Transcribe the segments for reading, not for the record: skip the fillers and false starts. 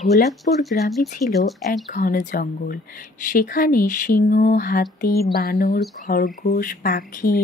ভোলাকপুর গ্রামে ছিল এক ঘন জঙ্গল। সেখানে সিংহ, হাতি, বানর, খরগোশ, পাখি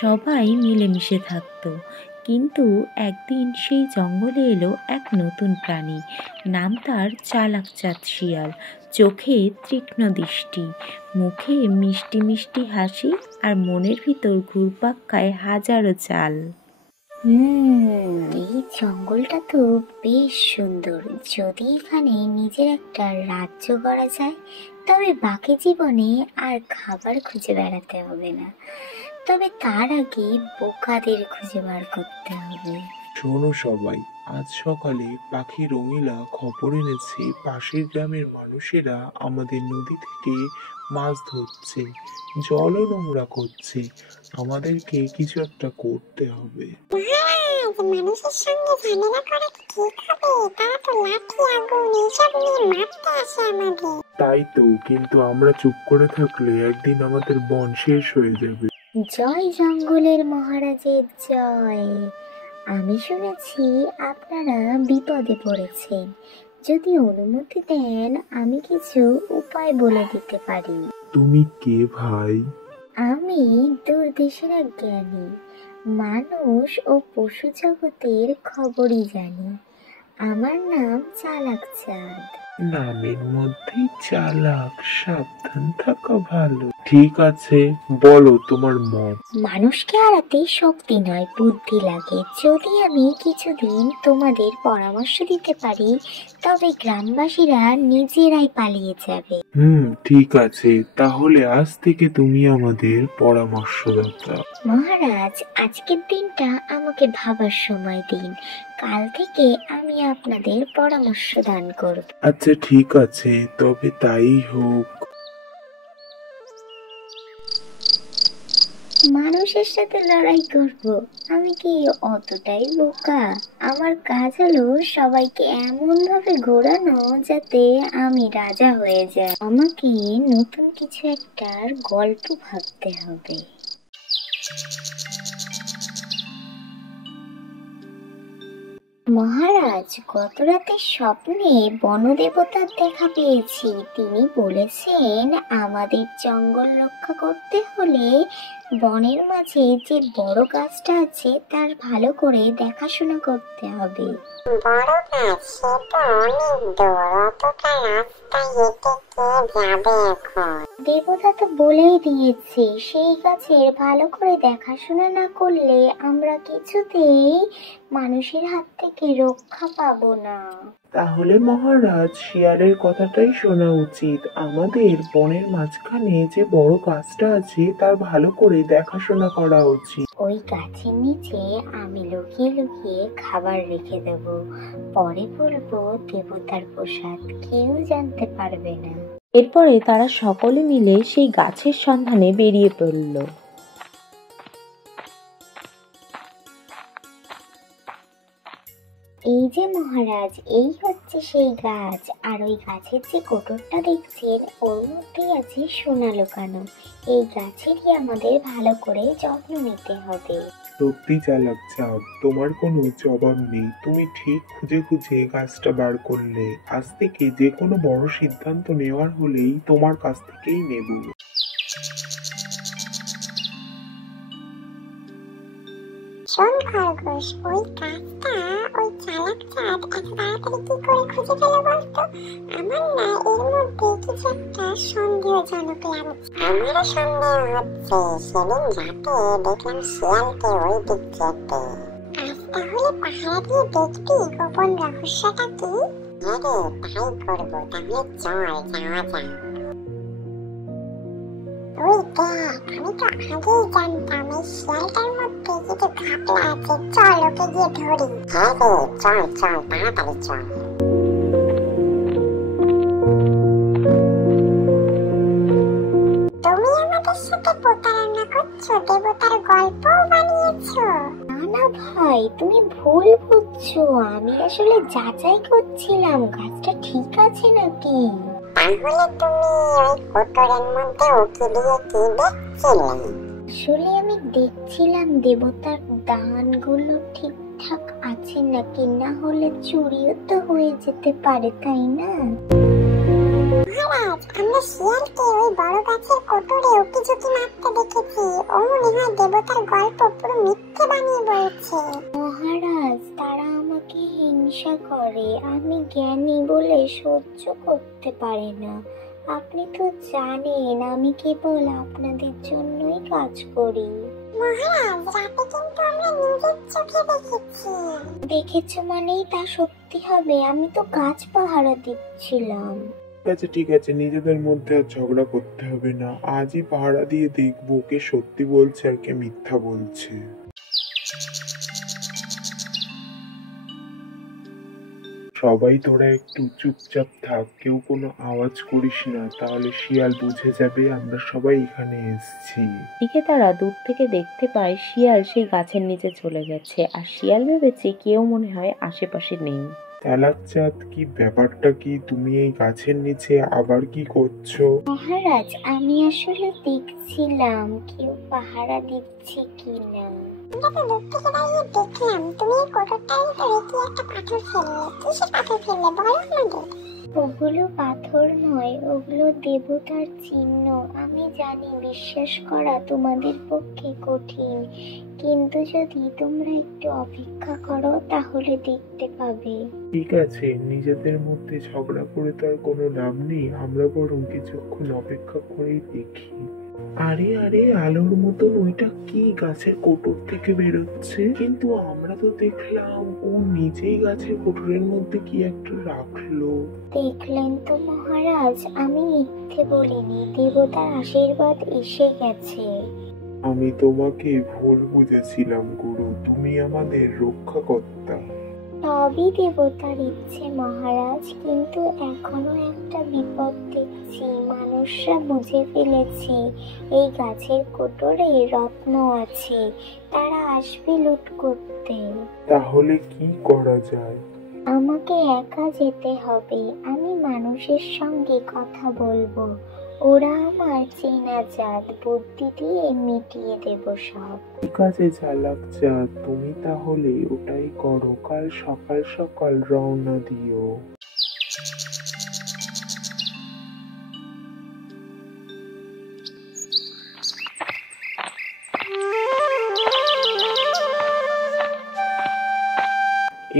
সবাই মিলেমিশে থাকত। কিন্তু একদিন সেই জঙ্গলে এলো এক নতুন প্রাণী। নাম তার চালাক চাঁদ শিয়াল। চোখে তীক্ষ্ণ দৃষ্টি, মুখে মিষ্টি মিষ্টি হাসি, আর মনের ভিতর ঘুরপাক খায় হাজারো চাল। এই জঙ্গলটা তো বেশ সুন্দর। যদি এখানে নিজের একটা রাজ্য করা যায়, তবে বাকি জীবনে আর খাবার খুঁজে বেড়াতে হবে না। তবে তার আগে বোকাদের খুঁজে বার করতে হবে। শোনো সবাই, আজ সকালে পাখি রঙিলা খবর এনেছে পাশের গ্রামের মানুষেরা আমাদের নদী থেকে মাছ ধরছে, জলও নোংরা করছে। আমাদেরকে কিছু একটা করতে হবে। মানুষের সঙ্গে ঝামেলা করা কি ঠিক হবে? তারা তো লাঠি, আগুন এইসব নিয়ে মারতে আসে আমাদের। তাই তো, কিন্তু আমরা চুপ করে থাকলে একদিন আমাদের বন শেষ হয়ে যাবে। জয় জঙ্গলের মহারাজের জয়। আমি শুনেছি আপনারা বিপদে পড়েছেন। যদি অনুমতি দেন, আমি কিছু উপায় বলে দিতে পারি। তুমি কে ভাই? আমি দূরদেশের এক জ্ঞানী। মানুষ ও পশু জগতের খবরই জানি। আমার নাম চালাক চাঁদ। নামের মধ্যে চালাক, সাবধান থাকা ভালো। ঠিক আছে, বলো তোমার মত। মানুষকে হারাতে শক্তি নয়, বুদ্ধি লাগে। যদি আমি কিছুদিন তোমাদের পরামর্শ দিতে পারি, তবে গ্রামবাসীরা নিজেরাই পালিয়ে যাবে। ঠিক আছে, তাহলে আজ থেকে তুমি আমাদের পরামর্শদাতা। মহারাজ, আজকের দিনটা আমাকে ভাবার সময় দিন। কাল থেকে আমি আপনাদের পরামর্শ দান করব। আচ্ছা ঠিক আছে, তবে তাই হোক। মানুষের সাথে লড়াই করব? আমি কি অতটাই বোকা? আমার কাজ হলো সবাইকে এমন ভাবে ঘোরানো যাতে আমি রাজা হয়ে যাই। আমাকে নতুন কিছু একটার গল্প ভাবতে হবে। মহারাজ, গত রাতে স্বপ্নে বনদেবতার দেখা পেয়েছি। তিনি বলেছেন আমাদের জঙ্গল রক্ষা করতে হলে বনের মাঝে যে বড় গাছটা আছে তার ভালো করে দেখাশোনা করতে হবে। বড় গাছ? সে তো অনেক দূর, অতটা রাস্তা হেঁটে কে যাবে এখন? দেবতা তো বলেই দিয়েছে, সেই গাছের ভালো করে দেখাশোনা না করলে আমরা কিছুতেই মানুষের হাত থেকে রক্ষা পাবো না। তাহলে মহারাজ, শিয়ালের কথাটাই শোনা উচিত। আমাদের বনের মাঝখানে যে বড় গাছটা আছে তার ভালো করে দেখাশোনা করা উচিত। ওই গাছের নিচে আমি লুকিয়ে লুকিয়ে খাবার রেখে দেব। পরে বলবো দেবতার প্রসাদ, কেউ জানতে পারবে না। এরপরে তারা সকলে মিলে সেই গাছের সন্ধানে বেরিয়ে পড়ল। এই যে মহারাজ, এই হচ্ছে সেই গাছ। আর ওই গাছের যে কোটরটা দেখছেন, ওর মধ্যেই আছে সোনা লুকানো। এই গাছেরই আমাদের ভালো করে যত্ন নিতে হবে। সত্যি চালাক চাঁদ, তোমার কোনো জবাব নেই। তুমি ঠিক খুঁজে খুঁজে গাছটা বার করলে। আজ থেকে যে কোনো বড় সিদ্ধান্ত নেওয়ার হলেই তোমার কাছ থেকেই নেব। শোন খরগোশ, ওই গাছটা ওই চালাক চাঁদ এত তাড়াতাড়ি কি করে খুঁজে পেল বলতো? আমার না এর মধ্যে কিছু একটা সন্দেহজনক লাগছে। আমারও সন্দেহ হচ্ছে। সেদিন রাতে দেখলাম শিয়ালকে ওই দিক যেতে। আজ তাহলে পাহারা দিয়ে দেখবি গোপন রহস্যটা কি? হ্যাঁ রে, তাই করবো। তাহলে চল যাওয়া যাক। ওই দেখ, আমি তো আগেই জানতাম এই শিয়ালটার মধ্যে কিছু ঘাপলা আছে। চল ওকে গিয়ে ধরি। হ্যাঁ রে, চল চল, তাড়াতাড়ি চল। তুমি আমাদের সাথে প্রতারণা করছো, দেবতার গল্পও বানিয়েছো। না না ভাই, তুমি ভুল বুঝছো। আমি আসলে যাচাই করছিলাম গাছটা ঠিক আছে নাকি। তাহলে তুমি ওই কোটরের মধ্যে উকি দিয়ে কি দেখছিলে? আসলে আমি দেখছিলাম দেবতার দানগুলো ঠিক ঠিকঠাক আছে নাকি, না হলে চুরিও তো হয়ে যেতে পারে, তাই না? মহারাজ, আমরা শিয়ালকে ওই বড় গাছের কোটরে উকিঝুঁকি মারতে দেখেছি। ও মনে হয় দেবতার গল্প পুরো মিথ্যে বানিয়ে বলছে। মহারাজ, তারা আমাকে হিংসা করে, আমি জ্ঞানী বলে সহ্য করতে পারি না। আপনি তো জানেন আমি কেবল আপনাদের জন্যই কাজ করি। মহারাজ, রাতে কিন্তু আমরা নিজের চোখে দেখেছি। দেখেছো মানেই তা সত্যি হবে? আমি তো গাছ পাহারা দিচ্ছিলাম। ঠিক আছে, নিজেদের মধ্যে আর ঝগড়া করতে হবে না। আজই পাহারা দিয়ে দেখবো কে সত্যি বলছে আর কে মিথ্যা বলছে। সবাই তোরা একটু চুপচাপ থাক, কেউ কোনো আওয়াজ করিস না, তাহলে শিয়াল বুঝে যাবে আমরা সবাই এখানে এসেছি। এদিকে তারা দূর থেকে দেখতে পায় শিয়াল সেই গাছের নিচে চলে গেছে, আর শিয়াল ভেবেছে কেউ মনে হয় আশেপাশে নেই। চালাকচাঁদ, কি ব্যাপারটা কি? তুমি এই গাছের নিচে আবার কি করছো? মহারাজ, আমি আসলে দেখছিলাম কেউ পাহারা দিচ্ছে কিনা। আমরা তো দূর থেকে দাঁড়িয়ে দেখলাম তুমি এই কোটরটার ভিতরে কি একটা পাথর ফেললে। কিসের পাথর ফেললে বলো আমাদের। ওগুলো পাথর নয়, ওগুলো দেবতার চিহ্ন। আমি জানি বিশ্বাস করা তোমাদের পক্ষে কঠিন, কিন্তু যদি তোমরা একটু অপেক্ষা করো তাহলে দেখতে পাবে। ঠিক আছে, নিজেদের মধ্যে ঝগড়া করে তো আর কোনো লাভ নেই, আমরা বরং কিছুক্ষণ অপেক্ষা করেই দেখি। আরে আরে, আলোর মতন ওইটা কি গাছের কোটর থেকে বেরোচ্ছে? কিন্তু আমরা তো দেখলাম ও নিজেই গাছের কোটরের মধ্যে কি একটা রাখলো। দেখলেন তো মহারাজ, আমি মিথ্যে বলিনি, দেবতার আশীর্বাদ এসে গেছে। আমি তোমাকে ভুল বুঝেছিলাম গুরু, তুমি আমাদের রক্ষাকর্তা। সবই দেবতার ইচ্ছে মহারাজ, কিন্তু এখনো একটা বিপদ দেখছি। মানুষরা বুঝে ফেলেছে এই গাছের কোটরে রত্ন আছে, তারা আসবে লুট করতে। তাহলে কি করা যায়? আমাকে একা যেতে হবে, আমি মানুষের সঙ্গে কথা বলবো, ওরা আমার চেনা জাত, বুদ্ধি দিয়ে মিটিয়ে দেব সব। ঠিক আছে চালাকচাঁদ, তুমি তাহলে ওটাই করো, কাল সকাল সকাল রওনা দিও।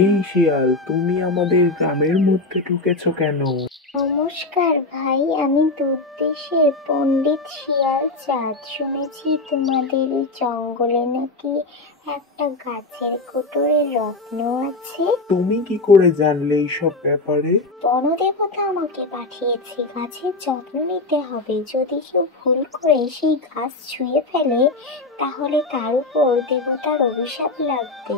এই শিয়াল, তুমি আমাদের গ্রামের মধ্যে ঢুকেছো কেন? নমস্কার ভাই, আমি দুর্দেশের পণ্ডিত শিয়াল চাঁদ। শুনেছি তোমাদের এই জঙ্গলে নাকি একটা গাছের কোটরে রত্ন আছে। তুমি কি করে জানলে এইসব ব্যাপারে? বনদেবতা আমাকে পাঠিয়েছে, গাছের যত্ন নিতে হবে। যদি কেউ ভুল করে সেই গাছ ছুঁয়ে ফেলে তাহলে তার উপর দেবতার অভিশাপ লাগবে।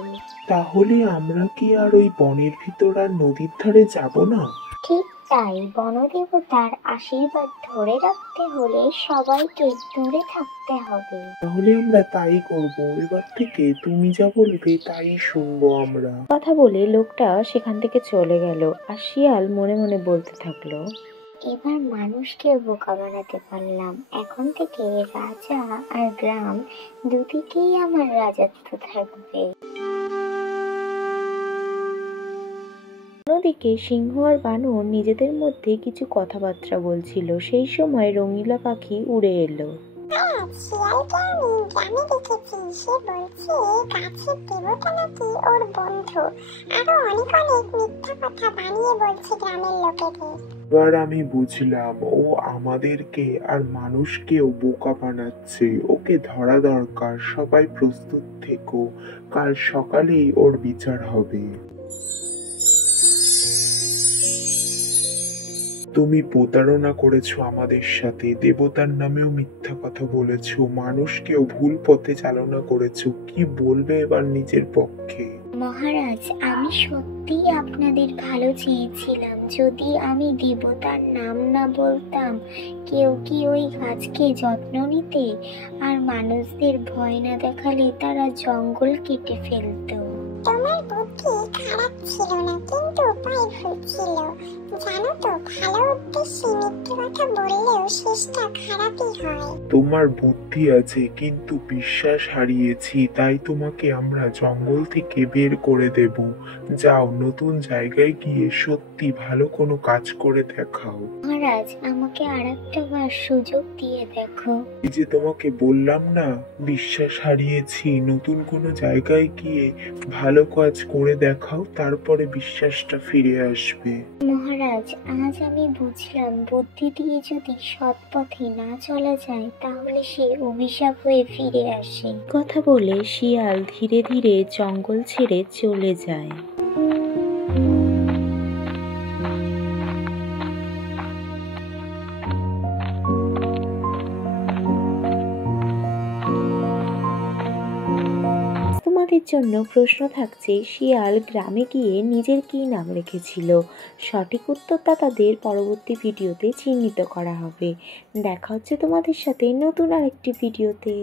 তাহলে আমরা কি আর ওই বনের ভিতর আর নদীর ধারে যাব না? ঠিক তাই, বনদেবতার আশীর্বাদ ধরে রাখতে হলে সবাইকে দূরে থাকতে হবে। তাহলে আমরা তাই করব, এবার থেকে তুমি যা বলবে তাই শুনবো আমরা। কথা বলে লোকটা সেখান থেকে চলে গেল, আর শিয়াল মনে মনে বলতে থাকলো, এবার মানুষকে বোকা বানাতে পারলাম। এখন থেকে রাজা আর গ্রাম দুদিকেই আমার রাজত্ব থাকবে। অন্যদিকে সিংহ আর বানর নিজেদের মধ্যে কিছু কথাবার্তা বলছিল। সেই সময় রঙিলা পাখি উড়ে এলো। শিয়ালকে আমি গ্রামে দেখেছি, সে বলছে গাছের দেবতা নাকি ওর বন্ধু। আরো অনেক অনেক মিথ্যা কথা বানিয়ে বলছে গ্রামের লোকেদের। এবার আমি বুঝলাম ও আমাদেরকে আর মানুষকেও বোকা বানাচ্ছে। ওকে ধরা দরকার, সবাই প্রস্তুত থেকো, কাল সকালেই ওর বিচার হবে। তুমি প্রতারণা করেছো আমাদের সাথে, দেবতার নামেও মিথ্যা কথা বলেছো, মানুষকেও ভুল পথে চালনা করেছো। কি বলবে এবার নিজের পক্ষে? মহারাজ, আমি সত্যিই আপনাদের ভালো চেয়েছিলাম। যদি আমি দেবতার নাম না বলতাম, কেউ কি ওই গাছকে যত্ন নিতে, আর মানুষদের ভয় না দেখালে তারা জঙ্গল কেটে ফেলতো। তোমার বুদ্ধি খারাপ ছিল না, কিন্তু উপায় ভুল ছিল। জানো তো, ভালো উদ্দেশ্যে মিথ্যে কথা বললেও শেষটা খারাপই হয়। তোমার বুদ্ধি আছে, কিন্তু বিশ্বাস হারিয়েছি, তাই তোমাকে আমরা জঙ্গল থেকে বের করে দেব। যাও, নতুন জায়গায় গিয়ে সত্যি ভালো কোনো কাজ করে দেখাও। মহারাজ, আমাকে আরেকটা বার সুযোগ দিয়ে দেখো। এই যে তোমাকে বললাম না, বিশ্বাস হারিয়েছি, নতুন কোনো জায়গায় গিয়ে ভালো কাজ করে দেখাও, তারপরে বিশ্বাসটা ফিরে আসবে। মহারাজ, আজ আমি বুঝলাম বুদ্ধি দিয়ে যদি সৎ পথে না চলা যায় তাহলে সে অভিশাপ হয়ে ফিরে আসে। কথা বলে শিয়াল ধীরে ধীরে জঙ্গল ছেড়ে চলে যায়। তোমাদের জন্য প্রশ্ন থাকছে, শিয়াল গ্রামে গিয়ে নিজের কী নাম রেখেছিল? সঠিক উত্তরটা তাদের পরবর্তী ভিডিওতে চিহ্নিত করা হবে। দেখা হচ্ছে তোমাদের সাথে নতুন আরেকটি ভিডিওতে।